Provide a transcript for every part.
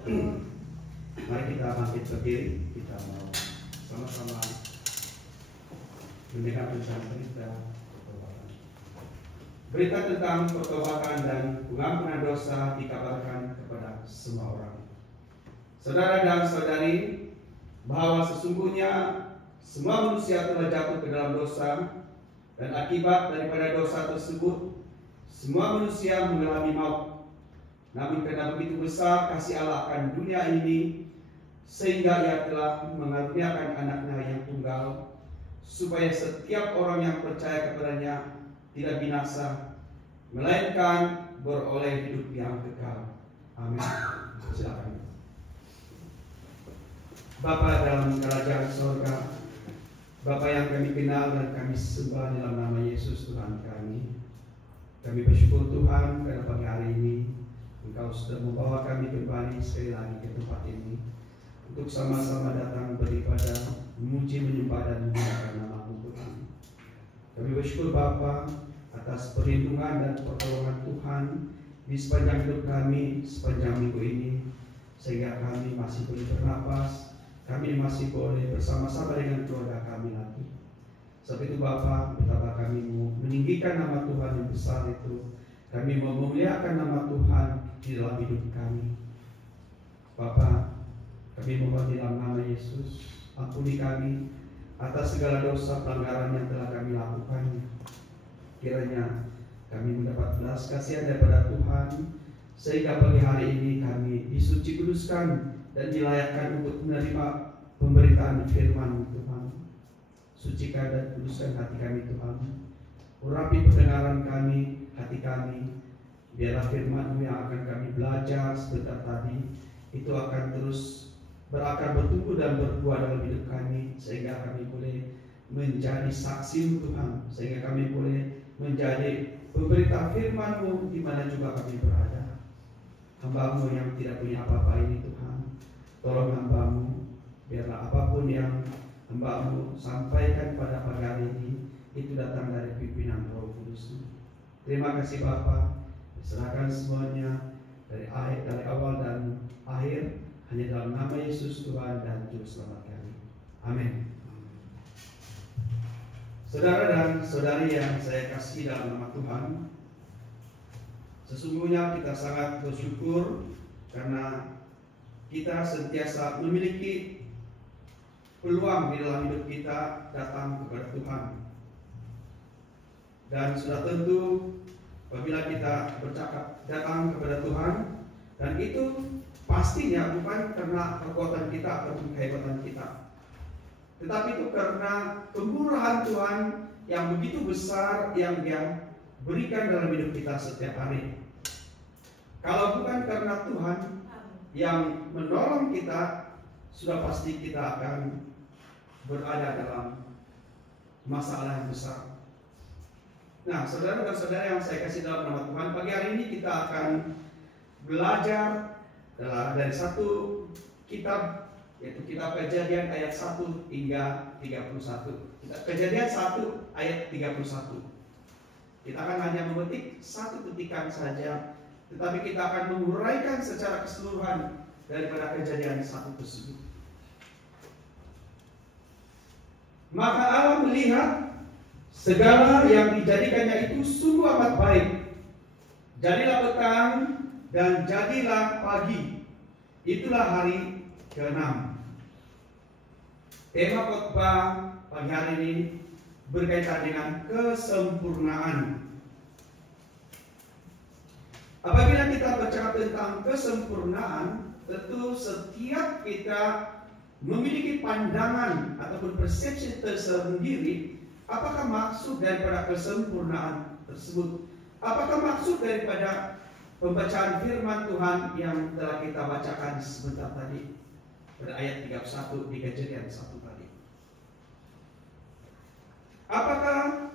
Mari kita bangkit berdiri, kita mau sama-sama mendengar tentang berita pertobatan. Berita tentang pertobatan dan pengampunan dosa dikabarkan kepada semua orang. Saudara dan saudari, bahwa sesungguhnya semua manusia telah jatuh ke dalam dosa, dan akibat daripada dosa tersebut semua manusia mengalami maut. Namun karena begitu besar kasih Allah akan dunia ini, sehingga Ia telah mengaruniakan anaknya yang tunggal, supaya setiap orang yang percaya kepadanya tidak binasa, melainkan beroleh hidup yang kekal. Amin. Silakan. Bapa dalam kerajaan sorga, Bapa yang kami kenal dan kami sembah dalam nama Yesus Tuhan kami bersyukur Tuhan karena pagi hari ini Engkau sudah membawa kami kembali sekali lagi ke tempat ini untuk sama-sama datang beribadah, memuji, menyembah dan memuliakan nama-Mu Tuhan. Kami bersyukur Bapa atas perlindungan dan pertolongan Tuhan di sepanjang hidup kami sepanjang minggu ini, sehingga kami masih boleh bernapas, kami masih boleh bersama-sama dengan keluarga kami lagi. Sebab itu Bapa, betapa kami mau meninggikan nama Tuhan yang besar itu, kami mau memuliakan nama Tuhan di dalam hidup kami. Bapa, kami mohon di dalam nama Yesus, ampuni kami atas segala dosa pelanggaran yang telah kami lakukan. Kiranya kami mendapat belas kasihan daripada Tuhan, sehingga pagi hari ini kami disuci kuduskan dan dilayakkan untuk menerima pemberitaan firman Tuhan. Sucikan dan kuduskan hati kami Tuhan. Urapi pendengaran kami, hati kami. Biarlah firman-Mu yang akan kami belajar sebentar tadi itu akan terus berakar, bertumbuh dan berbuah dalam hidup kami, sehingga kami boleh menjadi saksi Tuhan, sehingga kami boleh menjadi pemberita firman-Mu di mana juga kami berada. Hamba-Mu yang tidak punya apa-apa ini Tuhan, tolong hamba-Mu, biarlah apapun yang hamba-Mu sampaikan pada pagi hari ini itu datang dari pimpinan Roh Kudus. Terima kasih Bapa, serahkan semuanya dari awal dan akhir hanya dalam nama Yesus Tuhan dan Juru Selamat kami. Amin. Saudara dan saudari yang saya kasih dalam nama Tuhan, sesungguhnya kita sangat bersyukur karena kita sentiasa memiliki peluang di dalam hidup kita datang kepada Tuhan. Dan sudah tentu apabila kita bercakap datang kepada Tuhan, dan itu pastinya bukan karena kekuatan kita atau kehebatan kita, tetapi itu karena kemurahan Tuhan yang begitu besar yang Dia berikan dalam hidup kita setiap hari. Kalau bukan karena Tuhan yang menolong kita, sudah pasti kita akan berada dalam masalah yang besar. Nah, saudara dan saudara yang saya kasih dalam nama Tuhan, pagi hari ini kita akan belajar dari satu kitab, yaitu kitab Kejadian ayat 1 hingga 31. Kejadian 1 ayat 31. Kita akan hanya memetik satu petikan saja, tetapi kita akan menguraikan secara keseluruhan daripada Kejadian 1 tersebut. Maka Allah melihat segala yang dijadikannya itu sungguh amat baik. Jadilah petang dan jadilah pagi. Itulah hari ke-6. Tema khotbah pagi hari ini berkaitan dengan kesempurnaan. Apabila kita bercakap tentang kesempurnaan, tentu setiap kita memiliki pandangan ataupun persepsi tersendiri. Apakah maksud daripada kesempurnaan tersebut? Apakah maksud daripada pembacaan firman Tuhan yang telah kita bacakan sebentar tadi pada ayat 31 di Kejadian 1 tadi? Apakah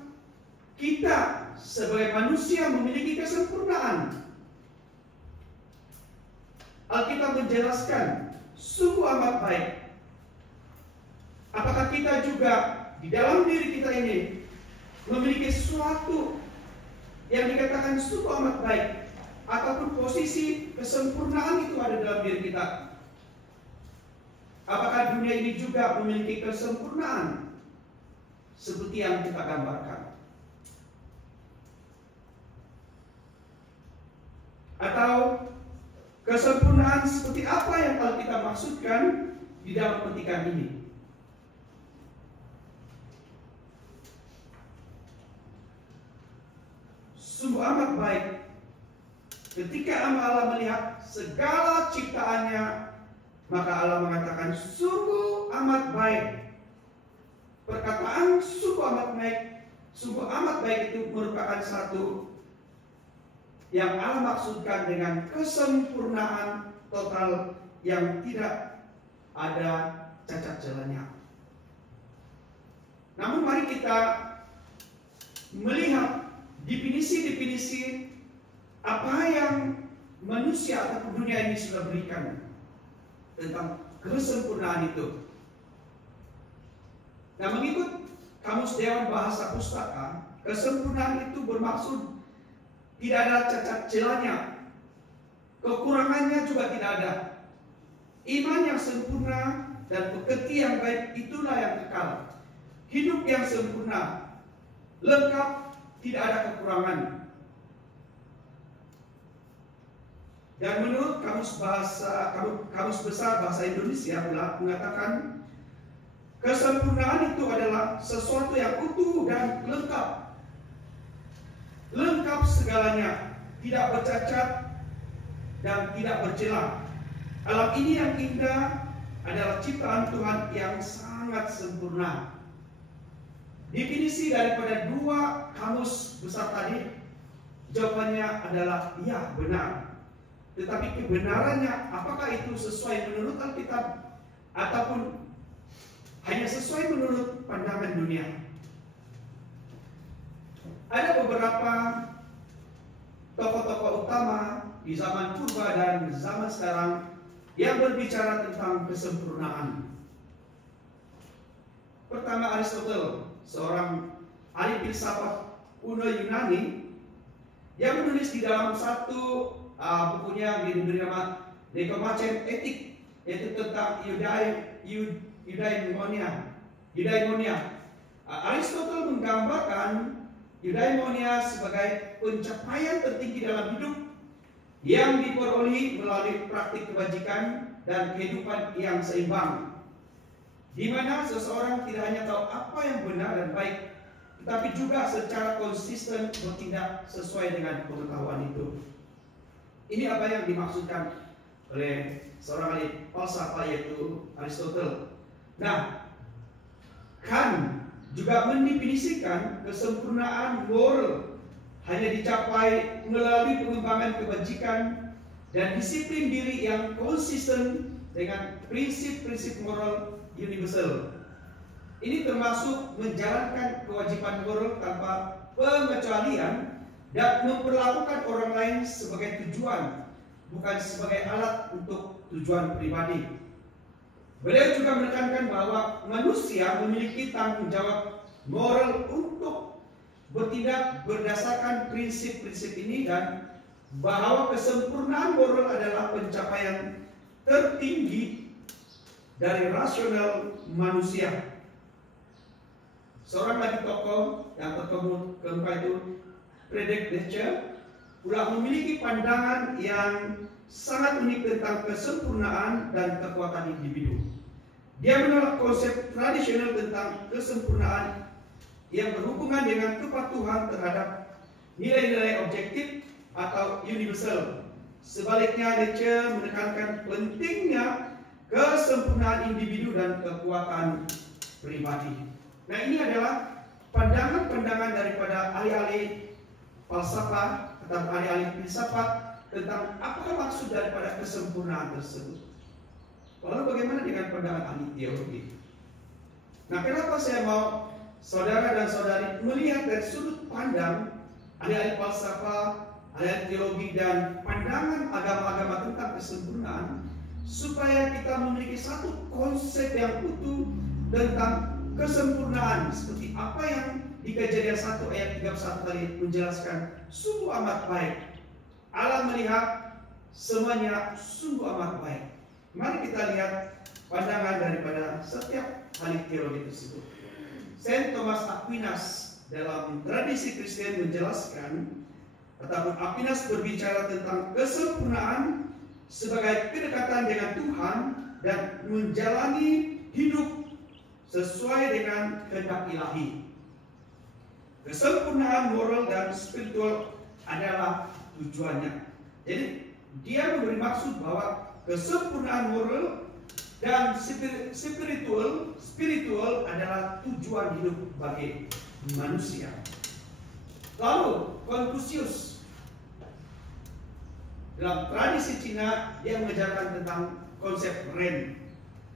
kita sebagai manusia memiliki kesempurnaan? Alkitab menjelaskan sungguh amat baik. Apakah kita juga di dalam diri kita ini memiliki sesuatu yang dikatakan sungguh amat baik? ataupun posisi kesempurnaan itu ada dalam diri kita? Apakah dunia ini juga memiliki kesempurnaan seperti yang kita gambarkan? Atau kesempurnaan seperti apa yang kalau kita maksudkan di dalam petikan ini? Sungguh amat baik ketika Allah melihat segala ciptaannya, maka Allah mengatakan sungguh amat baik. Perkataan sungguh amat baik itu merupakan satu yang Allah maksudkan dengan kesempurnaan total yang tidak ada cacat celahnya. Namun mari kita melihat definisi-definisi apa yang manusia atau dunia ini sudah berikan tentang kesempurnaan itu. Nah, mengikut Kamus Dewan Bahasa Pustaka, kesempurnaan itu bermaksud tidak ada cacat celahnya, kekurangannya juga tidak ada. Iman yang sempurna dan pekerti yang baik itulah yang kekal. Hidup yang sempurna, lengkap, tidak ada kekurangan. Dan menurut Kamus Besar Bahasa Indonesia mengatakan kesempurnaan itu adalah sesuatu yang utuh dan lengkap. Lengkap segalanya, tidak bercacat dan tidak bercela. Alam ini yang indah adalah ciptaan Tuhan yang sangat sempurna. Definisi daripada dua kamus besar tadi, jawabannya adalah ya, benar. Tetapi kebenarannya, apakah itu sesuai menurut Alkitab ataupun hanya sesuai menurut pandangan dunia? Ada beberapa tokoh-tokoh utama di zaman purba dan zaman sekarang yang berbicara tentang kesempurnaan. Pertama, Aristoteles, seorang ahli filsafat kuno Yunani, yang menulis di dalam satu bukunya diberi nama Nikomachem Etik, yaitu tentang eudaimonia. Aristoteles menggambarkan eudaimonia sebagai pencapaian tertinggi dalam hidup yang diperoleh melalui praktik kebajikan dan kehidupan yang seimbang, di mana seseorang tidak hanya tahu apa yang benar dan baik, tetapi juga secara konsisten bertindak sesuai dengan pengetahuan itu. Ini apa yang dimaksudkan oleh seorang ahli falsafah yaitu Aristoteles. Nah, Kant juga mendefinisikan kesempurnaan moral hanya dicapai melalui pengembangan kebajikan dan disiplin diri yang konsisten dengan prinsip-prinsip moral universal. Ini termasuk menjalankan kewajiban moral tanpa pengecualian dan memperlakukan orang lain sebagai tujuan, bukan sebagai alat untuk tujuan pribadi. Beliau juga menekankan bahwa manusia memiliki tanggung jawab moral untuk bertindak berdasarkan prinsip-prinsip ini dan bahwa kesempurnaan moral adalah pencapaian tertinggi dari rasional manusia. Seorang lagi tokoh yang keempat itu, Friedrich Nietzsche, pula memiliki pandangan yang sangat unik tentang kesempurnaan dan kekuatan individu. Dia menolak konsep tradisional tentang kesempurnaan yang berhubungan dengan kepatuhan terhadap nilai-nilai objektif atau universal. Sebaliknya, Nietzsche menekankan pentingnya kesempurnaan individu dan kekuatan pribadi. Nah, ini adalah pandangan-pandangan daripada ahli-ahli falsafah atau ahli-ahli filsafat tentang apa maksud daripada kesempurnaan tersebut. Lalu bagaimana dengan pandangan ahli teologi? Nah, kenapa saya mau saudara dan saudari melihat dari sudut pandang ahli-ahli falsafah, ahli teologi dan pandangan agama-agama tentang kesempurnaan, supaya kita memiliki satu konsep yang utuh tentang kesempurnaan, seperti apa yang di Kejadian 1 ayat 31 tadi menjelaskan, sungguh amat baik. Allah melihat semuanya sungguh amat baik. Mari kita lihat pandangan daripada setiap ahli teologi tersebut. Saint Thomas Aquinas dalam tradisi Kristen menjelaskan, ataupun Aquinas berbicara tentang kesempurnaan sebagai kedekatan dengan Tuhan dan menjalani hidup sesuai dengan kehendak ilahi. Kesempurnaan moral dan spiritual adalah tujuannya. Jadi dia memberi maksud bahwa kesempurnaan moral dan spiritual adalah tujuan hidup bagi manusia. Lalu Confucius dalam tradisi Cina, dia mengajarkan tentang konsep Ren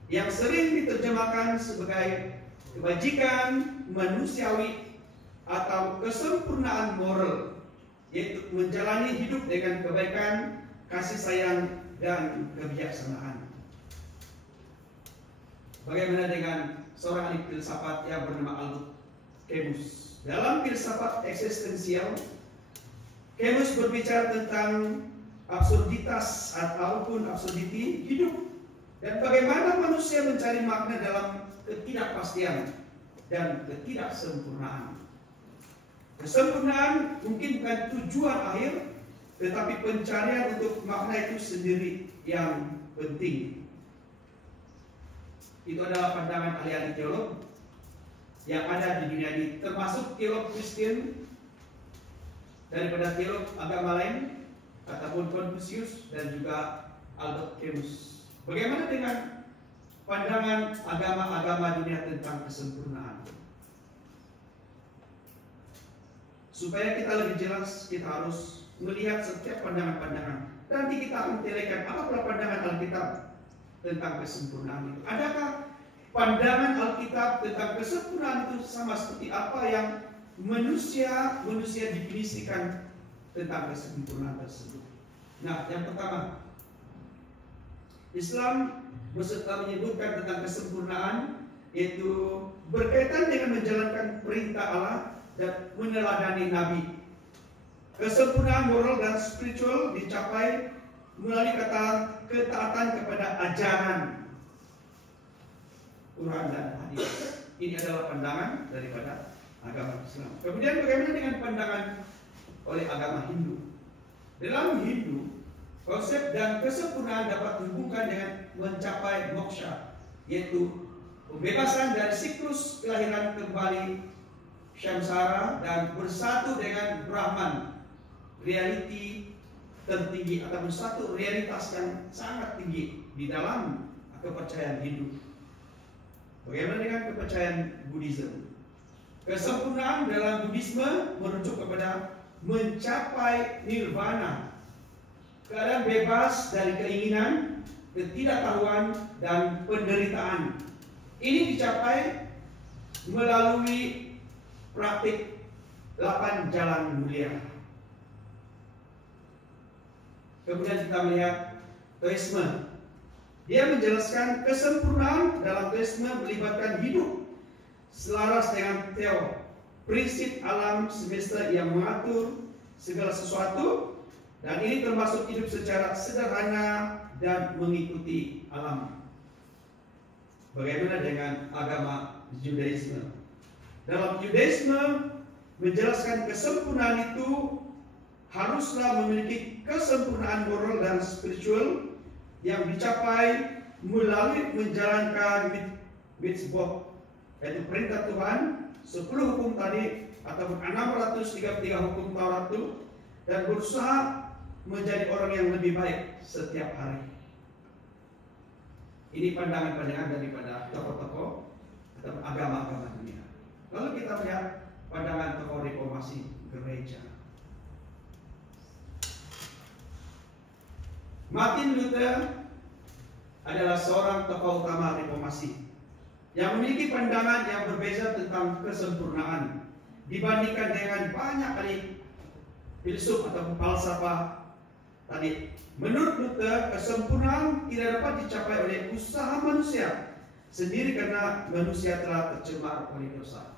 yang sering diterjemahkan sebagai kebajikan manusiawi atau kesempurnaan moral, yaitu menjalani hidup dengan kebaikan, kasih sayang, dan kebijaksanaan. Bagaimana dengan seorang ahli filsafat yang bernama Albert Camus? Dalam filsafat eksistensial, Camus berbicara tentang absurditas ataupun absurdity hidup dan bagaimana manusia mencari makna dalam ketidakpastian dan ketidaksempurnaan. Kesempurnaan mungkin bukan tujuan akhir, tetapi pencarian untuk makna itu sendiri yang penting. Itu adalah pandangan ahli-ahli teolog yang ada di dunia ini, termasuk teolog Kristen daripada teolog agama lain, ataupun Confucius dan juga Albert Camus. Bagaimana dengan pandangan agama-agama dunia tentang kesempurnaan? Supaya kita lebih jelas, kita harus melihat setiap pandangan-pandangan. Nanti kita akan telekan apakah pandangan Alkitab tentang kesempurnaan itu. Adakah pandangan Alkitab tentang kesempurnaan itu sama seperti apa yang manusia definisikan tentang kesempurnaan tersebut? Nah, yang pertama, Islam beserta menyebutkan tentang kesempurnaan, yaitu berkaitan dengan menjalankan perintah Allah dan meneladani Nabi. Kesempurnaan moral dan spiritual dicapai melalui ketaatan kepada ajaran Quran dan hadis. Ini adalah pandangan daripada agama Islam. Kemudian bagaimana dengan pandangan oleh agama Hindu? Dalam Hindu, konsep dan kesempurnaan dapat dihubungkan dengan mencapai moksha, yaitu pembebasan dari siklus kelahiran kembali samsara dan bersatu dengan Brahman, realiti tertinggi atau satu realitas yang sangat tinggi di dalam kepercayaan Hindu. Bagaimana dengan kepercayaan Buddhism? Kesempurnaan dalam Buddhisme merujuk kepada mencapai nirvana, keadaan bebas dari keinginan, ketidaktahuan, dan penderitaan. Ini dicapai melalui praktik 8 jalan mulia. Kemudian kita melihat Taoisme. Dia menjelaskan kesempurnaan dalam Taoisme melibatkan hidup selaras dengan Tao, prinsip alam semesta yang mengatur segala sesuatu, dan ini termasuk hidup secara sederhana dan mengikuti alam. Bagaimana dengan agama Judaisme? Dalam Judaisme menjelaskan kesempurnaan itu haruslah memiliki kesempurnaan moral dan spiritual yang dicapai melalui menjalankan mitzvot, yaitu perintah Tuhan, 10 hukum tadi ataupun 633 hukum Taurat itu, dan berusaha menjadi orang yang lebih baik setiap hari. Ini pandangan-pandangan daripada tokoh-tokoh atau agama-agama dunia. Lalu kita lihat pandangan tokoh reformasi gereja. Martin Luther adalah seorang tokoh utama reformasi yang memiliki pandangan yang berbeda tentang kesempurnaan dibandingkan dengan banyak kali filsuf atau falsafah tadi. Menurut Luther, kesempurnaan tidak dapat dicapai oleh usaha manusia sendiri karena manusia telah tercemar oleh dosa.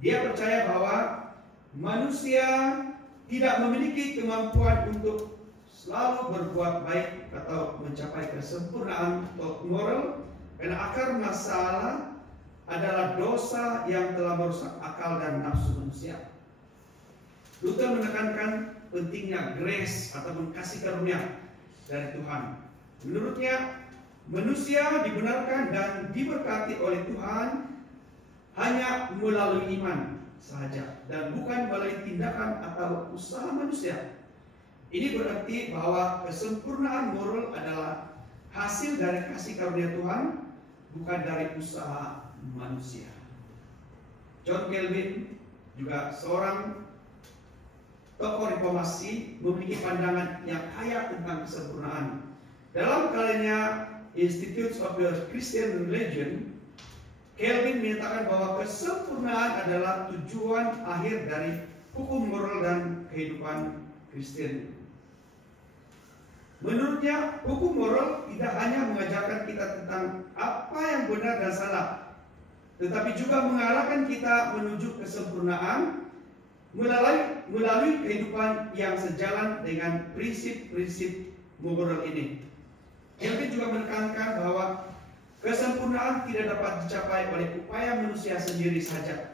Dia percaya bahwa manusia tidak memiliki kemampuan untuk selalu berbuat baik atau mencapai kesempurnaan moral, karena akar masalah adalah dosa yang telah merusak akal dan nafsu manusia. Luther menekankan pentingnya grace ataupun kasih karunia dari Tuhan. Menurutnya, manusia dibenarkan dan diberkati oleh Tuhan hanya melalui iman saja dan bukan melalui tindakan atau usaha manusia. Ini berarti bahwa kesempurnaan moral adalah hasil dari kasih karunia Tuhan, bukan dari usaha manusia. John Calvin, juga seorang tokoh reformasi, memiliki pandangan yang kaya tentang kesempurnaan. Dalam karyanya Institutes of the Christian Religion, Calvin menyatakan bahwa kesempurnaan adalah tujuan akhir dari hukum moral dan kehidupan Kristen. Menurutnya, hukum moral tidak hanya mengajarkan kita tentang apa yang benar dan salah, tetapi juga mengarahkan kita menuju kesempurnaan melalui kehidupan yang sejalan dengan prinsip-prinsip moral ini. Calvin juga menekankan bahwa kesempurnaan tidak dapat dicapai oleh upaya manusia sendiri saja,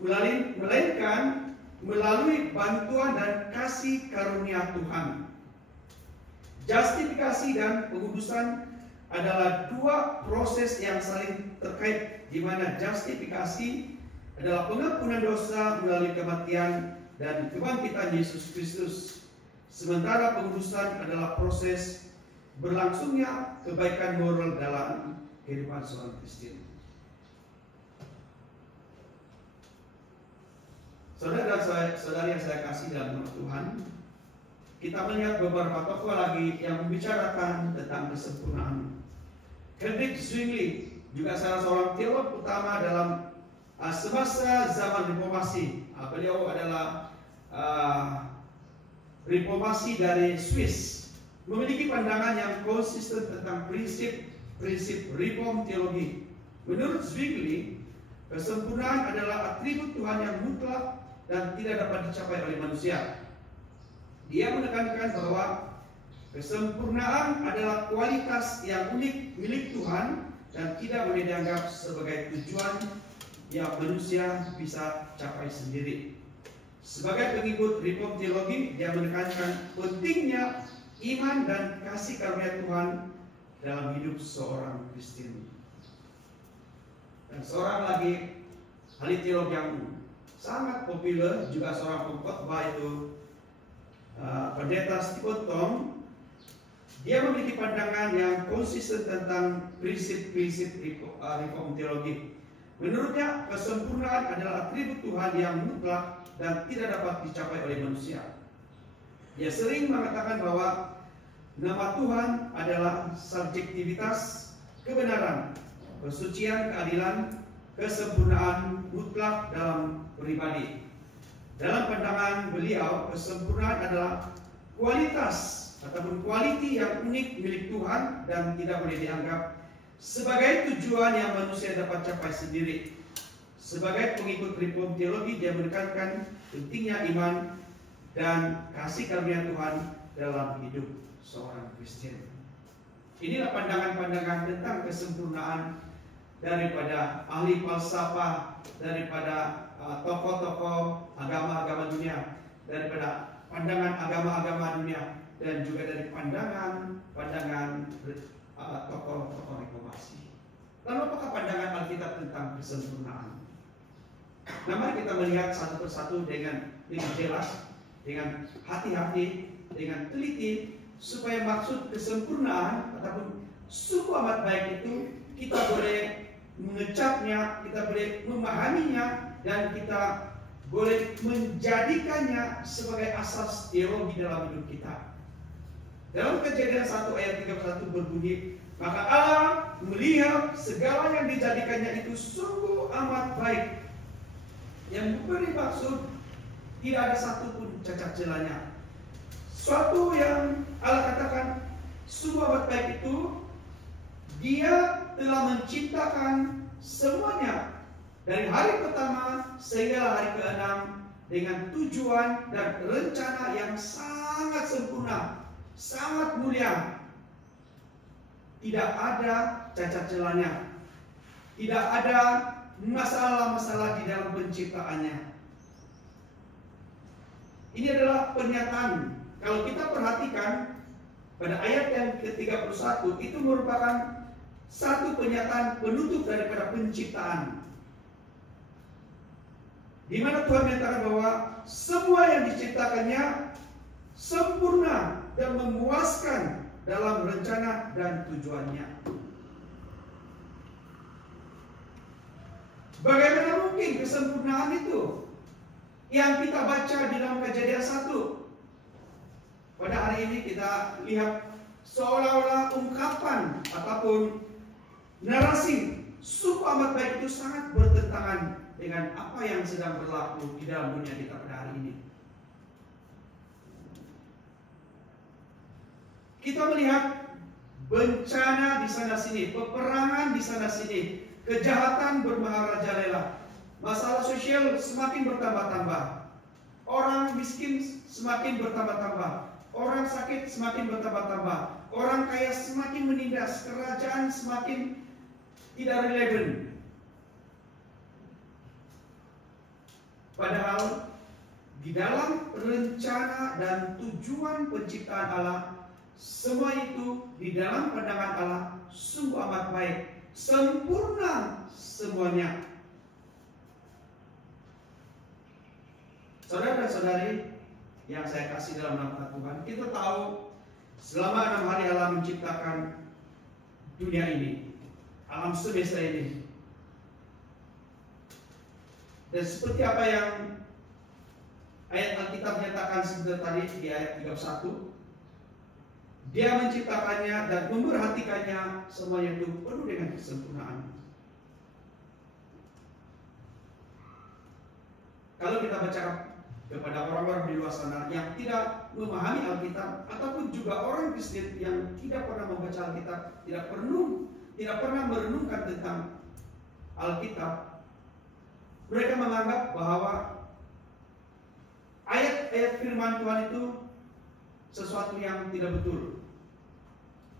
melainkan melalui bantuan dan kasih karunia Tuhan. Justifikasi dan pengudusan adalah dua proses yang saling terkait, di mana justifikasi adalah pengampunan dosa melalui kematian dan kebangkitan Yesus Kristus, sementara pengudusan adalah proses berlangsungnya kebaikan moral dalam kehidupan seorang Kristen. Saudara dan saudari yang saya kasih dalam nama Tuhan, kita melihat beberapa tokoh lagi yang membicarakan tentang kesempurnaan. Frederick Zwingli, juga salah seorang teolog utama dalam semasa zaman reformasi. Beliau adalah reformasi dari Swiss, memiliki pandangan yang konsisten tentang prinsip reform teologi. Menurut Zwingli, kesempurnaan adalah atribut Tuhan yang mutlak dan tidak dapat dicapai oleh manusia. Dia menekankan bahwa kesempurnaan adalah kualitas yang unik milik Tuhan dan tidak boleh dianggap sebagai tujuan yang manusia bisa capai sendiri. Sebagai pengikut reform teologi, dia menekankan pentingnya iman dan kasih karunia Tuhan dalam hidup seorang Kristen. Dan seorang lagi ahli teologi yang sangat populer, juga seorang pengkhotbah, itu Pendeta Stephen Tong. Dia memiliki pandangan yang konsisten tentang prinsip-prinsip reform teologi. Menurutnya, kesempurnaan adalah atribut Tuhan yang mutlak dan tidak dapat dicapai oleh manusia. Dia sering mengatakan bahwa nama Tuhan adalah subjektivitas kebenaran, kesucian, keadilan, kesempurnaan mutlak dalam pribadi. Dalam pandangan beliau, kesempurnaan adalah kualitas ataupun quality yang unik milik Tuhan dan tidak boleh dianggap sebagai tujuan yang manusia dapat capai sendiri. Sebagai pengikut reform teologi, dia menekankan pentingnya iman dan kasih karunia Tuhan dalam hidup seorang Kristen. Inilah pandangan-pandangan tentang kesempurnaan daripada ahli falsafah, daripada tokoh-tokoh agama-agama dunia, daripada pandangan agama-agama dunia, dan juga dari pandangan tokoh-tokoh reformasi. Lalu apakah pandangan Alkitab tentang kesempurnaan? Nah, mari kita melihat satu persatu dengan jelas, dengan hati-hati, dengan teliti, supaya maksud kesempurnaan ataupun sungguh amat baik itu kita boleh mengecapnya, kita boleh memahaminya, dan kita boleh menjadikannya sebagai asas teologi dalam hidup kita. Dalam Kejadian 1 ayat 31 berbunyi, maka Allah melihat segala yang dijadikannya itu sungguh amat baik. Yang memberi maksud tidak ada satupun cacat celanya. Suatu yang Allah katakan sungguh amat baik itu, Dia telah menciptakan semuanya dari hari pertama sehingga hari ke-6, dengan tujuan dan rencana yang sangat sempurna, sangat mulia. Tidak ada cacat celanya, tidak ada masalah-masalah di dalam penciptaannya. Ini adalah pernyataan. Kalau kita perhatikan pada ayat yang ke-31, itu merupakan satu pernyataan penutup daripada penciptaan, di mana Tuhan menyatakan bahwa semua yang diciptakannya sempurna dan memuaskan dalam rencana dan tujuannya. Bagaimana mungkin kesempurnaan itu yang kita baca di dalam Kejadian 1? Pada hari ini kita lihat seolah-olah ungkapan ataupun narasi suku amat baik itu sangat bertentangan dengan apa yang sedang berlaku di dalam dunia kita pada hari ini. Kita melihat bencana di sana sini, peperangan di sana sini, kejahatan bermaharajalela, masalah sosial semakin bertambah-tambah, orang miskin semakin bertambah-tambah, orang sakit semakin bertambah-tambah, orang kaya semakin menindas, kerajaan semakin tidak relevan. Padahal di dalam rencana dan tujuan penciptaan Allah, semua itu di dalam pandangan Allah sungguh amat baik, sempurna semuanya. Saudara dan saudari yang saya kasih dalam nama Tuhan, kita tahu selama 6 hari Allah menciptakan dunia ini, alam semesta ini. Dan seperti apa yang ayat Alkitab nyatakan sebentar tadi di ayat 31, Dia menciptakannya dan memerhatikannya semuanya itu penuh dengan kesempurnaan. Kalau kita baca kepada orang-orang di luar sana yang tidak memahami Alkitab, ataupun juga orang Kristen yang tidak pernah membaca Alkitab, tidak pernah merenungkan tentang Alkitab, mereka menganggap bahwa ayat-ayat firman Tuhan itu sesuatu yang tidak betul,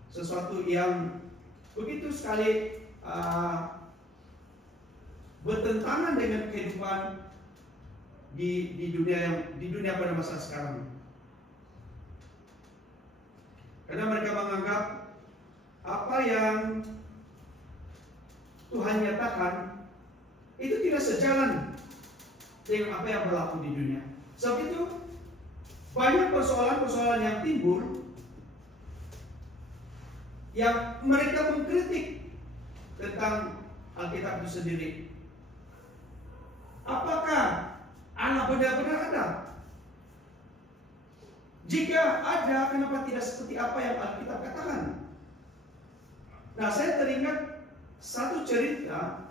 sesuatu yang begitu sekali bertentangan dengan kehidupan di dunia pada masa sekarang. Karena mereka menganggap apa yang Tuhan nyatakan itu tidak sejalan dengan apa yang berlaku di dunia. Sebab itu banyak persoalan-persoalan yang timbul yang mereka mengkritik tentang Alkitab itu sendiri. Apakah Allah benar-benar ada? Jika ada, kenapa tidak seperti apa yang Alkitab katakan? Nah, saya teringat satu cerita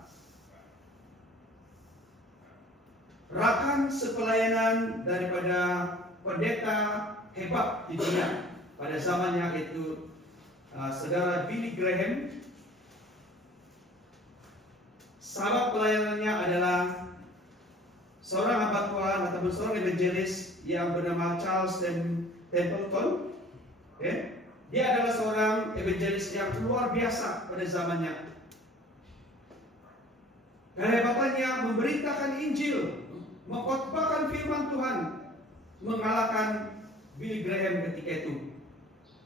rakan sepelayanan daripada pendeta hebat di dunia pada zamannya, itu saudara Billy Graham. Sahabat pelayanannya adalah seorang hamba Tuhan ataupun seorang evangelis yang bernama Charles Templeton. Dia adalah seorang evangelis yang luar biasa pada zamannya. Kehebatannya memberitakan Injil, mengkhotbahkan firman Tuhan, mengalahkan Billy Graham ketika itu.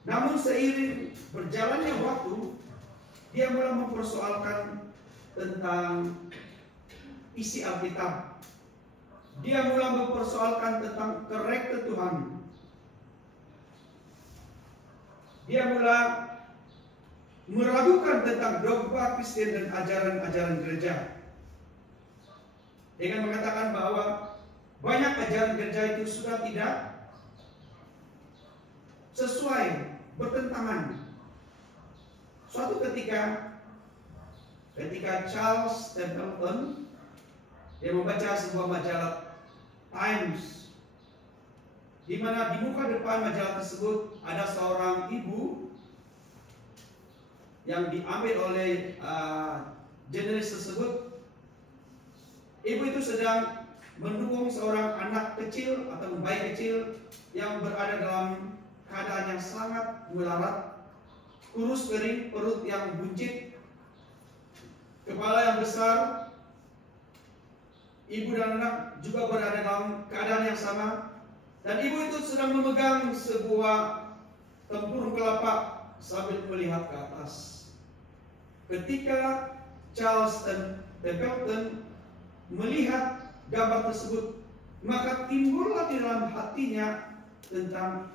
Namun seiring berjalannya waktu, dia mulai mempersoalkan tentang isi Alkitab. Dia mulai mempersoalkan tentang karakter Tuhan. Dia mulai meragukan tentang dogma Kristen dan ajaran-ajaran gereja, dengan mengatakan bahwa banyak ajaran gereja itu sudah tidak sesuai, bertentangan. Suatu ketika Charles Templeton dia membaca sebuah majalah Times, di mana di muka depan majalah tersebut ada seorang ibu yang diambil oleh jurnalis tersebut. Ibu itu sedang mendukung seorang anak kecil atau bayi kecil yang berada dalam keadaan yang sangat melarat, kurus kering, perut yang buncit, kepala yang besar. Ibu dan anak juga berada dalam keadaan yang sama, dan ibu itu sedang memegang sebuah tempurung kelapa sambil melihat ke atas. Ketika Charles Templeton melihat gambar tersebut, maka timbullah di dalam hatinya tentang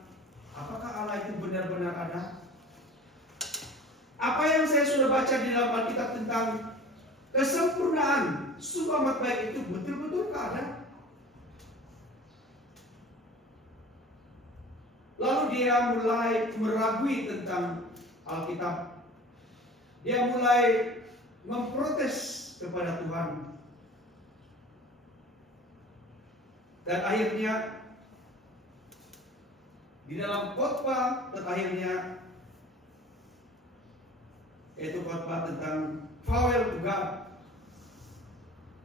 apakah Allah itu benar-benar ada? Apa yang saya sudah baca di dalam Alkitab tentang kesempurnaan sungguh amat baik itu betul-betul ada? Lalu dia mulai meragui tentang Alkitab. Dia mulai memprotes kepada Tuhan. Dan akhirnya di dalam khotbah terakhirnya, yaitu khotbah tentang Farewell to God,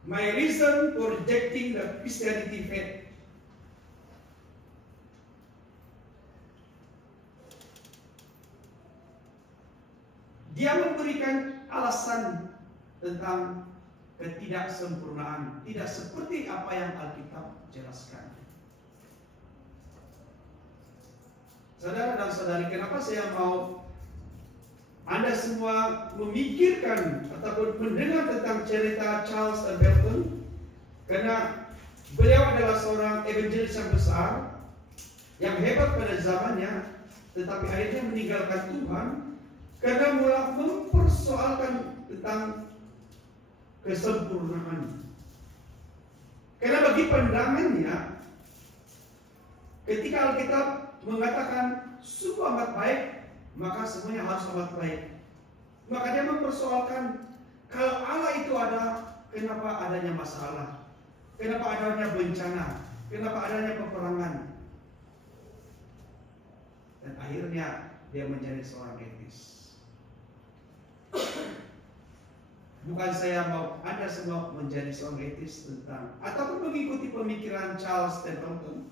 My Reason for Rejecting the Christianity Faith, dia memberikan alasan tentang ketidaksempurnaan, tidak seperti apa yang Alkitab jelaskan. Saudara dan saudari, kenapa saya mau Anda semua memikirkan ataupun mendengar tentang cerita Charles Templeton? Karena beliau adalah seorang evangelis yang besar, yang hebat pada zamannya, tetapi akhirnya meninggalkan Tuhan karena mulai mempersoalkan tentang kesempurnaan. Karena bagi pandangannya, ketika Alkitab mengatakan sungguh amat baik, maka semuanya harus amat baik. Maka dia mempersoalkan, kalau Allah itu ada, kenapa adanya masalah? Kenapa adanya bencana? Kenapa adanya peperangan? Dan akhirnya dia menjadi seorang etis. Bukan saya mau Anda semua menjadi seorang etis tentang ataupun mengikuti pemikiran Charles Templeton,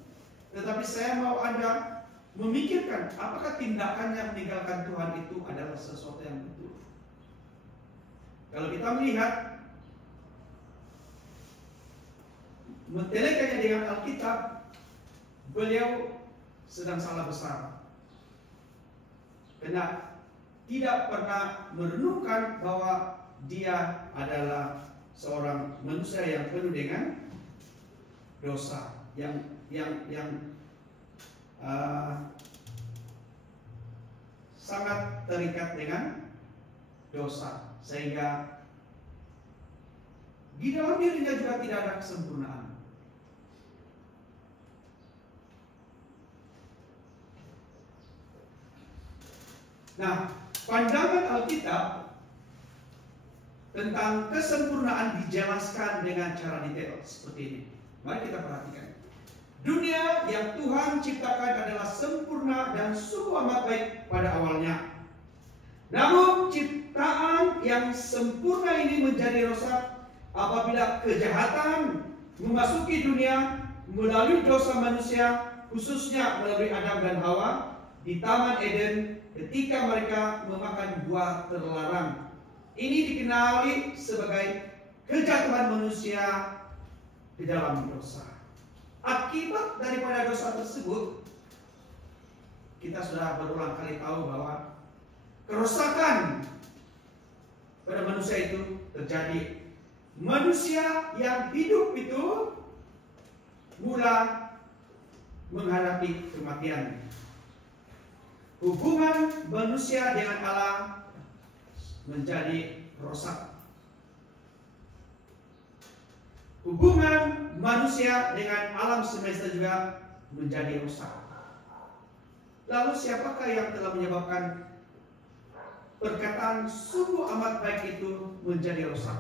tetapi saya mau Anda memikirkan apakah tindakannya meninggalkan Tuhan itu adalah sesuatu yang betul. Kalau kita melihat mentelekannya dengan Alkitab, beliau sedang salah besar. Karena tidak pernah merenungkan bahwa dia adalah seorang manusia yang penuh dengan dosa, yang sangat terikat dengan dosa, sehingga di dalam dirinya juga tidak ada kesempurnaan. Nah, pandangan Alkitab tentang kesempurnaan dijelaskan dengan cara detail seperti ini. Mari kita perhatikan. Dunia yang Tuhan ciptakan adalah sempurna dan sungguh amat baik pada awalnya. Namun ciptaan yang sempurna ini menjadi rusak apabila kejahatan memasuki dunia melalui dosa manusia, khususnya melalui Adam dan Hawa di Taman Eden ketika mereka memakan buah terlarang. Ini dikenali sebagai kejatuhan manusia di dalam dosa. Akibat daripada dosa tersebut, kita sudah berulang kali tahu bahwa kerusakan pada manusia itu terjadi. Manusia yang hidup itu mulai menghadapi kematian. Hubungan manusia dengan Allah menjadi rusak. Hubungan manusia dengan alam semesta juga menjadi rusak. Lalu siapakah yang telah menyebabkan perkataan sungguh amat baik itu menjadi rusak?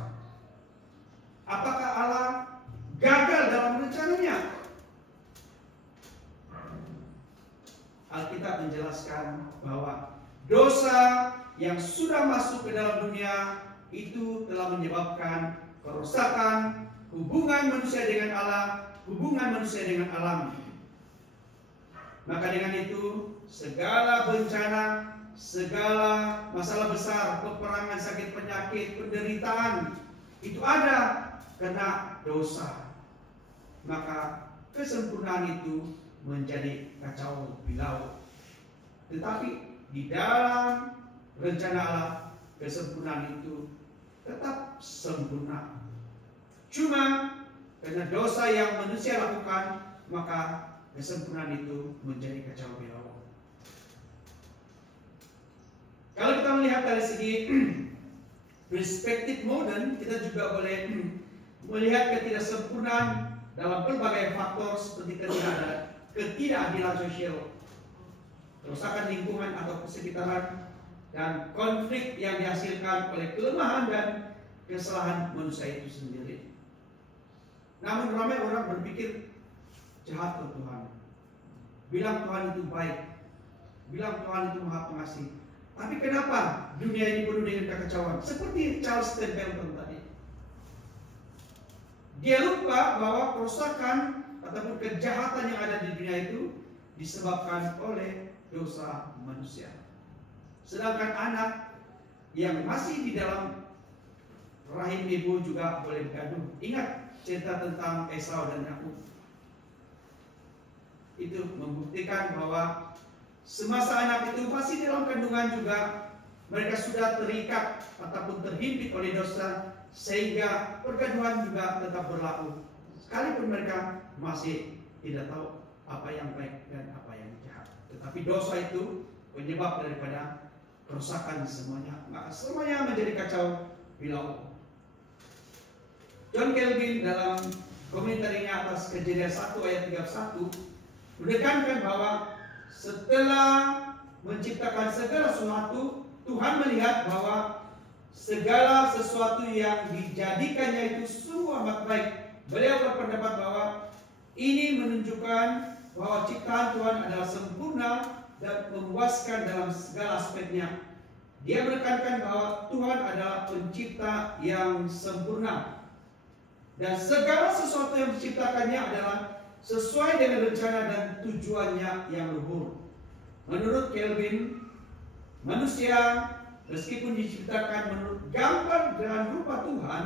Apakah Allah gagal dalam rencananya? Alkitab menjelaskan bahwa dosa yang sudah masuk ke dalam dunia itu telah menyebabkan kerusakan hubungan manusia dengan Allah, hubungan manusia dengan alam. Maka dengan itu segala bencana, segala masalah besar, peperangan, sakit, penyakit, penderitaan itu ada karena dosa. Maka kesempurnaan itu menjadi kacau bilau. Tetapi di dalam rencana Allah, kesempurnaan itu tetap sempurna. Cuma karena dosa yang manusia lakukan, maka kesempurnaan itu menjadi kacau bilau. Kalau kita melihat dari segi perspektif modern, kita juga boleh melihat ketidaksempurnaan dalam berbagai faktor seperti ketidakadilan sosial, kerusakan lingkungan atau persekitaran, dan konflik yang dihasilkan oleh kelemahan dan kesalahan manusia itu sendiri. Namun ramai orang berpikir jahat ke Tuhan, bilang Tuhan itu baik, bilang Tuhan itu maha pengasih. Tapi kenapa dunia ini penuh dengan kekacauan? Seperti Charles Templeton tadi, dia lupa bahwa kerusakan ataupun kejahatan yang ada di dunia itu disebabkan oleh dosa manusia. Sedangkan anak yang masih di dalam rahim ibu juga boleh bergaduh. Ingat cerita tentang Esau dan Yakub. Itu membuktikan bahwa semasa anak itu masih dalam kandungan juga mereka sudah terikat ataupun terhimpit oleh dosa, sehingga pergaduhan juga tetap berlaku sekalipun mereka masih tidak tahu apa yang baik dan apa yang jahat. Tetapi dosa itu penyebab daripada kerusakan semuanya, maka semuanya menjadi kacau bilau. John Calvin dalam komentarnya atas Kejadian 1 ayat 31 menekankan bahwa setelah menciptakan segala sesuatu, Tuhan melihat bahwa segala sesuatu yang dijadikannya itu semua amat baik. Beliau berpendapat bahwa ini menunjukkan bahwa ciptaan Tuhan adalah sempurna dan memuaskan dalam segala aspeknya. Dia menekankan bahwa Tuhan adalah pencipta yang sempurna, dan segala sesuatu yang diciptakannya adalah sesuai dengan rencana dan tujuannya yang luhur. Menurut Calvin, manusia meskipun diciptakan menurut gambar dan rupa Tuhan,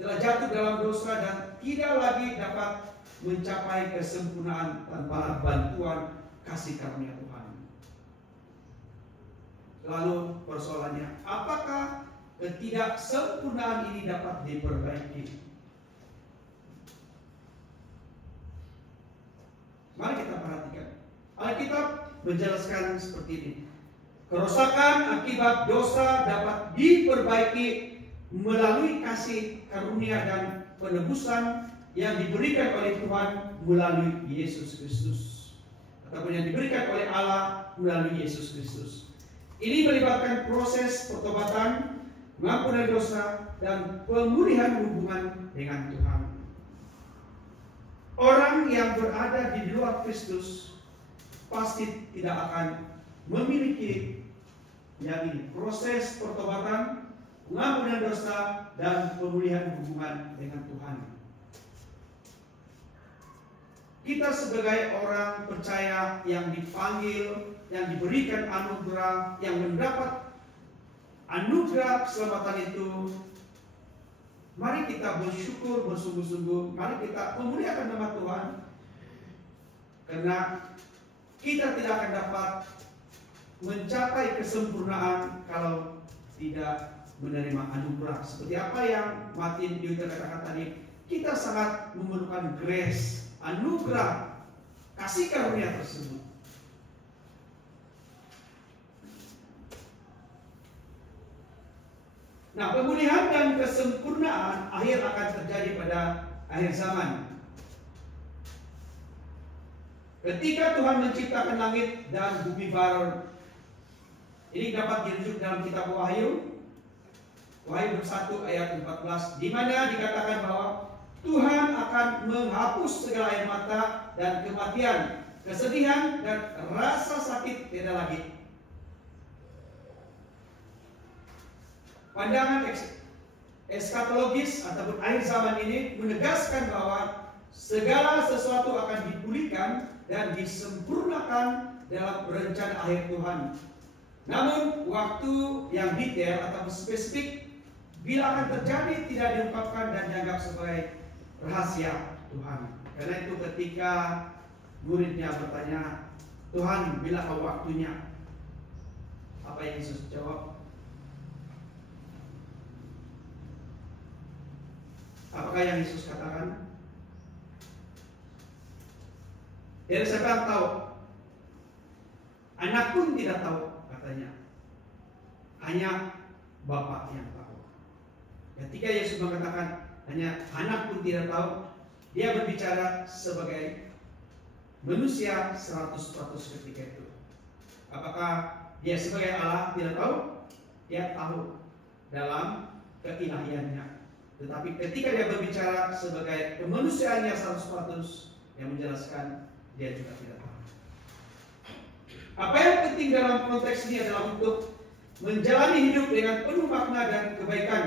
telah jatuh dalam dosa dan tidak lagi dapat mencapai kesempurnaan tanpa bantuan kasih karunia Tuhan. Lalu persoalannya, apakah ketidaksempurnaan ini dapat diperbaiki? Mari kita perhatikan. Alkitab menjelaskan seperti ini. Kerusakan akibat dosa dapat diperbaiki melalui kasih karunia dan penebusan yang diberikan oleh Tuhan melalui Yesus Kristus, ataupun yang diberikan oleh Allah melalui Yesus Kristus. Ini melibatkan proses pertobatan, pengampunan dosa, dan pemulihan hubungan dengan Tuhan. Orang yang berada di luar Kristus pasti tidak akan memiliki yang ini, proses pertobatan, pengampunan dosa, dan pemulihan hubungan dengan Tuhan. Kita sebagai orang percaya yang dipanggil, yang diberikan anugerah, yang mendapat anugerah keselamatan itu, mari kita bersyukur bersungguh-sungguh, mari kita memuliakan nama Tuhan, karena kita tidak akan dapat mencapai kesempurnaan kalau tidak menerima anugerah. Seperti apa yang Martin Luther katakan tadi, kita sangat memerlukan grace, anugerah, kasih karunia tersebut. Nah, pemulihan dan kesempurnaan akhir akan terjadi pada akhir zaman. Ketika Tuhan menciptakan langit dan bumi baru. Ini dapat dirujuk dalam kitab Wahyu 1 ayat 14, di mana dikatakan bahwa Tuhan akan menghapus segala air mata dan kematian, kesedihan dan rasa sakit tiada lagi. Pandangan eskatologis ataupun akhir zaman ini menegaskan bahwa segala sesuatu akan dipulihkan dan disempurnakan dalam rencana akhir Tuhan. Namun waktu yang detail atau spesifik bila akan terjadi tidak diungkapkan dan dianggap sebagai rahasia Tuhan. Karena itu ketika muridnya bertanya, Tuhan, bilakah waktunya? Apa yang Yesus jawab? Apakah yang Yesus katakan? Dari siapa tahu? Anak pun tidak tahu, katanya. Hanya Bapa yang tahu. Ketika Yesus mengatakan hanya anak pun tidak tahu, dia berbicara sebagai manusia 100% ketika itu. Apakah dia sebagai Allah tidak tahu? Dia tahu dalam keilahiannya. Tetapi ketika dia berbicara sebagai kemanusiaannya 100%, yang menjelaskan dia juga tidak tahu. Apa yang penting dalam konteks ini adalah untuk menjalani hidup dengan penuh makna dan kebaikan,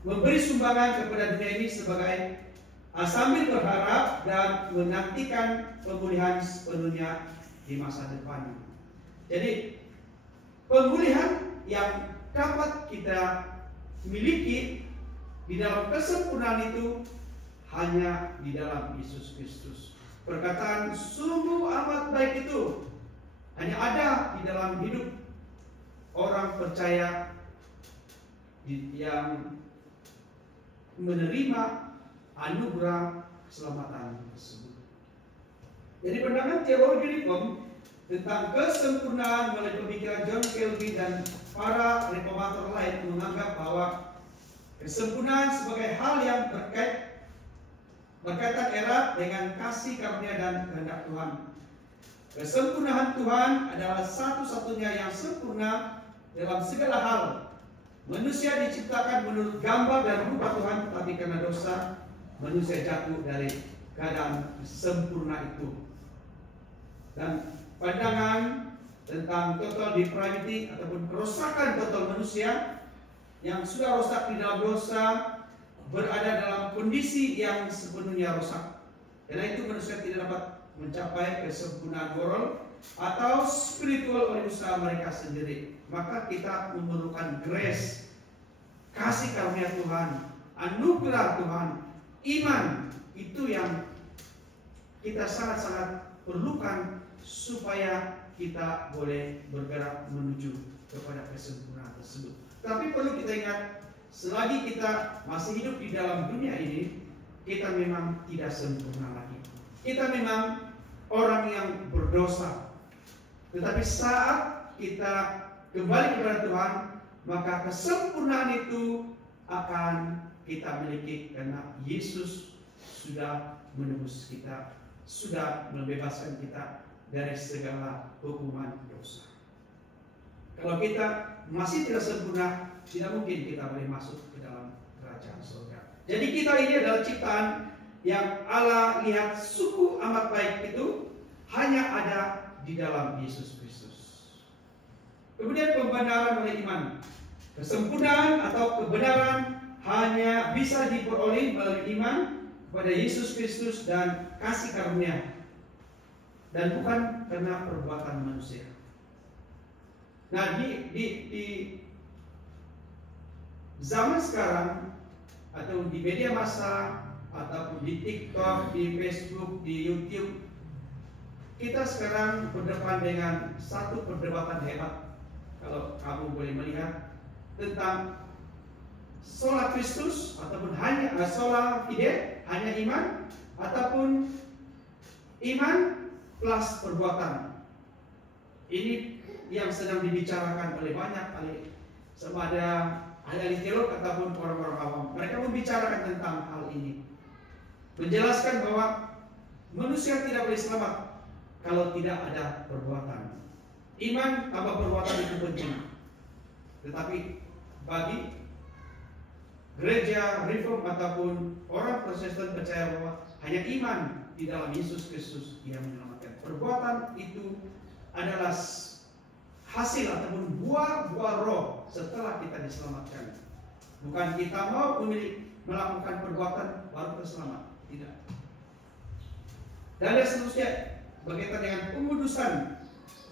memberi sumbangan kepada dunia ini sebagai sambil berharap dan menantikan pemulihan sepenuhnya di masa depan. Jadi pemulihan yang dapat kita miliki di dalam kesempurnaan itu hanya di dalam Yesus Kristus. Perkataan sungguh amat baik itu hanya ada di dalam hidup orang percaya yang menerima anugerah keselamatan tersebut. Jadi pandangan teologi Reform tentang kesempurnaan melalui pemikiran John Calvin dan para reformator lain menganggap bahwa kesempurnaan sebagai hal yang berkaitan erat dengan kasih karunia dan kehendak Tuhan. Kesempurnaan Tuhan adalah satu-satunya yang sempurna dalam segala hal. Manusia diciptakan menurut gambar dan rupa Tuhan, tetapi karena dosa manusia jatuh dari keadaan sempurna itu. Dan pandangan tentang total depravity ataupun kerusakan total manusia yang sudah rusak di dalam dosa berada dalam kondisi yang sepenuhnya rusak. Karena itu manusia tidak dapat mencapai kesempurnaan moral atau spiritual oleh usaha mereka sendiri. Maka kita memerlukan grace, kasih karunia Tuhan, anugerah Tuhan, iman. Itu yang kita sangat-sangat perlukan supaya kita boleh bergerak menuju kepada kesempurnaan tersebut. Tapi perlu kita ingat, selagi kita masih hidup di dalam dunia ini, kita memang tidak sempurna lagi. Kita memang orang yang berdosa. Tetapi saat kita kembali kepada Tuhan, maka kesempurnaan itu akan kita miliki karena Yesus sudah menebus kita, sudah membebaskan kita dari segala hukuman dosa. Kalau kita masih tidak sempurna, tidak mungkin kita boleh masuk ke dalam kerajaan surga. Jadi kita ini adalah ciptaan yang Allah lihat sungguh amat baik itu hanya ada di dalam Yesus Kristus. Kemudian pembenaran oleh iman. Kesempurnaan atau kebenaran hanya bisa diperoleh melalui iman kepada Yesus Kristus dan kasih karunia, dan bukan karena perbuatan manusia. Nah, di zaman sekarang atau di media massa ataupun di TikTok, di Facebook, di YouTube, kita sekarang berdepan dengan satu perdebatan hebat. Kalau kamu boleh melihat tentang sola Kristus ataupun hanya sola fide, hanya iman, ataupun iman plus perbuatan. Ini yang sedang dibicarakan oleh banyak ahli, sama ada ahli teolog ataupun orang-orang awam. Mereka membicarakan tentang hal ini, menjelaskan bahwa manusia tidak boleh selamat kalau tidak ada perbuatan. Iman tanpa perbuatan itu penting. Tetapi bagi gereja Reform ataupun orang Protestan percaya bahwa hanya iman di dalam Yesus Kristus yang menyelamatkan. Perbuatan itu adalah hasil ataupun buah-buah roh setelah kita diselamatkan. Bukan kita mau melakukan perbuatan baru kita selamat. Tidak. Dan seterusnya berkaitan dengan pengudusan.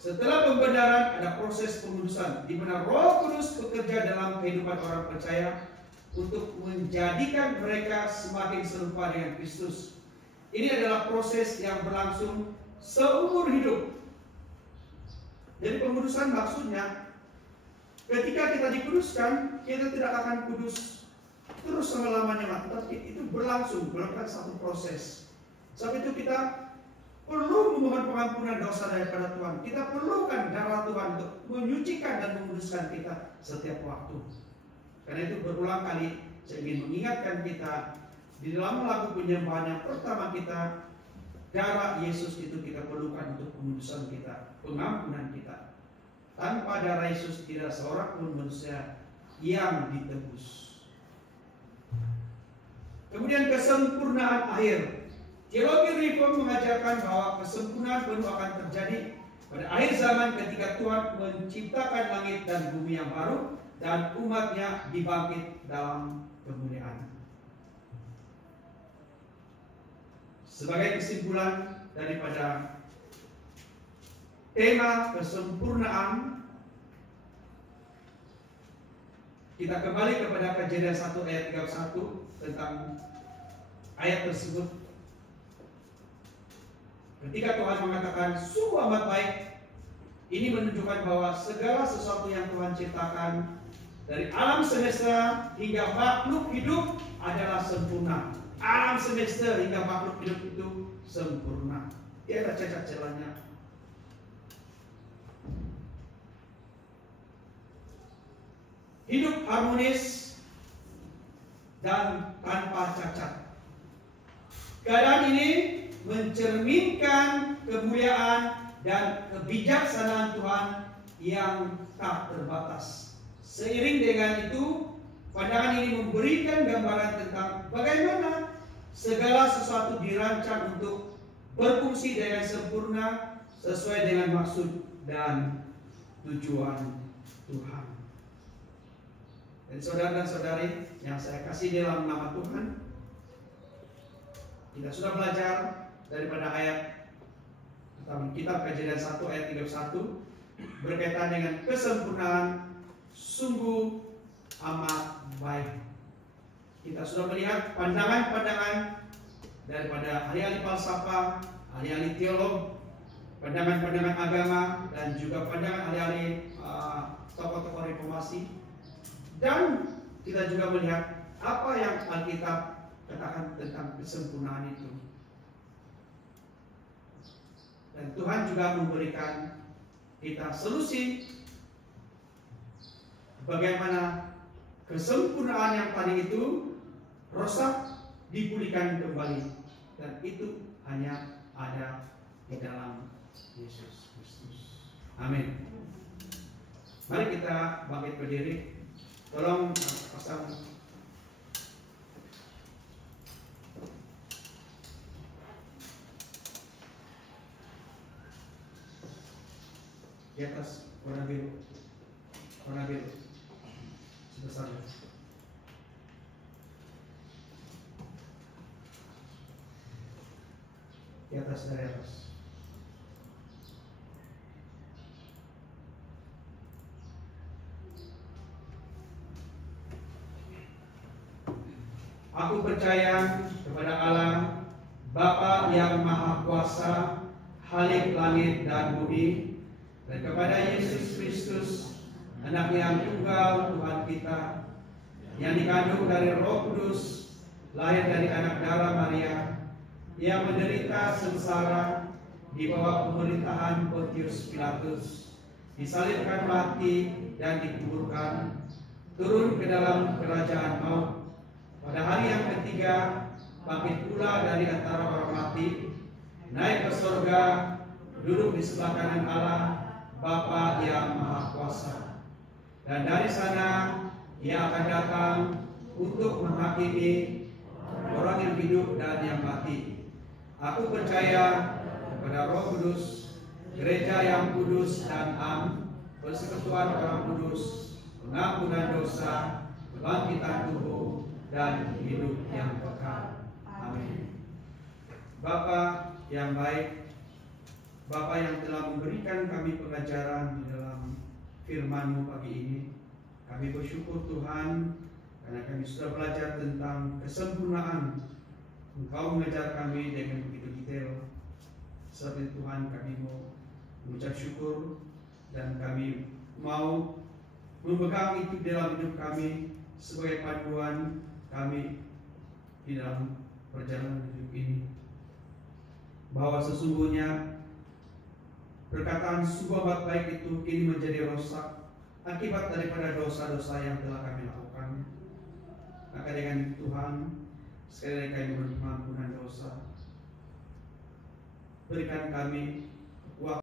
Setelah pembenaran ada proses pengudusan di mana Roh Kudus bekerja dalam kehidupan orang percaya untuk menjadikan mereka semakin serupa dengan Kristus. Ini adalah proses yang berlangsung seumur hidup. Jadi pengudusan maksudnya ketika kita dikuduskan, kita tidak akan kudus terus selama-lamanya, tetapi itu berlangsung, merupakan satu proses. Sebab itu kita perlu memohon pengampunan dosa daripada Tuhan. Kita perlukan darah Tuhan untuk menyucikan dan menguduskan kita setiap waktu. Karena itu berulang kali saya ingin mengingatkan kita di dalam lagu penyembahan yang pertama kita, darah Yesus itu kita perlukan untuk pengudusan kita, pengampunan kita. Tanpa darah Yesus tidak seorang pun manusia yang ditebus. Kemudian kesempurnaan akhir. Teologi Reform mengajarkan bahwa kesempurnaan penuh akan terjadi pada akhir zaman ketika Tuhan menciptakan langit dan bumi yang baru dan umatnya dibangkit dalam kemuliaan. Sebagai kesimpulan daripada tema kesempurnaan, kita kembali kepada Kejadian 1 ayat 31 tentang ayat tersebut. Ketika Tuhan mengatakan sungguh amat baik, ini menunjukkan bahwa segala sesuatu yang Tuhan ciptakan dari alam semesta hingga makhluk hidup adalah sempurna. Alam semesta hingga makhluk hidup itu sempurna. Tiada cacat celahnya. Hidup harmonis dan tanpa cacat. Keadaan ini mencerminkan kemuliaan dan kebijaksanaan Tuhan yang tak terbatas. Seiring dengan itu, pandangan ini memberikan gambaran tentang bagaimana segala sesuatu dirancang untuk berfungsi dengan sempurna sesuai dengan maksud dan tujuan Tuhan. Dan saudara dan saudari yang saya kasih dalam nama Tuhan, kita sudah belajar daripada ayat dalam kitab Kejadian 1 ayat 31 berkaitan dengan kesempurnaan sungguh amat baik. Kita sudah melihat pandangan-pandangan daripada ahli-ahli falsafah, ahli-ahli teolog, pandangan-pandangan agama, dan juga pandangan ahli-ahli tokoh-tokoh reformasi. Dan kita juga melihat apa yang Alkitab katakan tentang kesempurnaan itu. Dan Tuhan juga memberikan kita solusi bagaimana kesempurnaan yang tadi itu rusak dipulihkan kembali, dan itu hanya ada di dalam Yesus Kristus. Amin. Mari kita bangkit berdiri. Tolong pasang di atas warna biru sebesar di atas, dari atas. Aku percaya kepada Allah, Bapa yang Maha Kuasa, Khalik langit dan bumi, dan kepada Yesus Kristus, Anak yang tunggal Tuhan kita, yang dikandung dari Roh Kudus, lahir dari anak darah Maria, yang menderita sengsara di bawah pemerintahan Pontius Pilatus, disalibkan mati dan dikuburkan, turun ke dalam kerajaan maut. Pada hari yang ketiga, bangkit pula dari antara orang mati, naik ke surga, duduk di sebelah kanan Allah, Bapa yang Maha Kuasa. Dan dari sana Ia akan datang untuk menghakimi orang yang hidup dan yang mati. Aku percaya kepada Roh Kudus, gereja yang kudus dan am, persekutuan orang kudus, pengampunan dosa, kebangkitan tubuh, dan hidup yang kekal. Amin. Bapa yang baik, Bapa yang telah memberikan kami pengajaran di dalam firman-Mu pagi ini, kami bersyukur Tuhan karena kami sudah belajar tentang kesempurnaan. Engkau mengajar kami dengan begitu detail. Seperti Tuhan, kami mau mengucap syukur dan kami mau memegang itu dalam hidup kami sebagai panduan kami di dalam perjalanan hidup ini, bahwa sesungguhnya perkataan sebuah baik itu kini menjadi rosak akibat daripada dosa-dosa yang telah kami lakukan. Maka dengan itu Tuhan, sekali lagi kami mohon pengampunan dosa. Berikan kami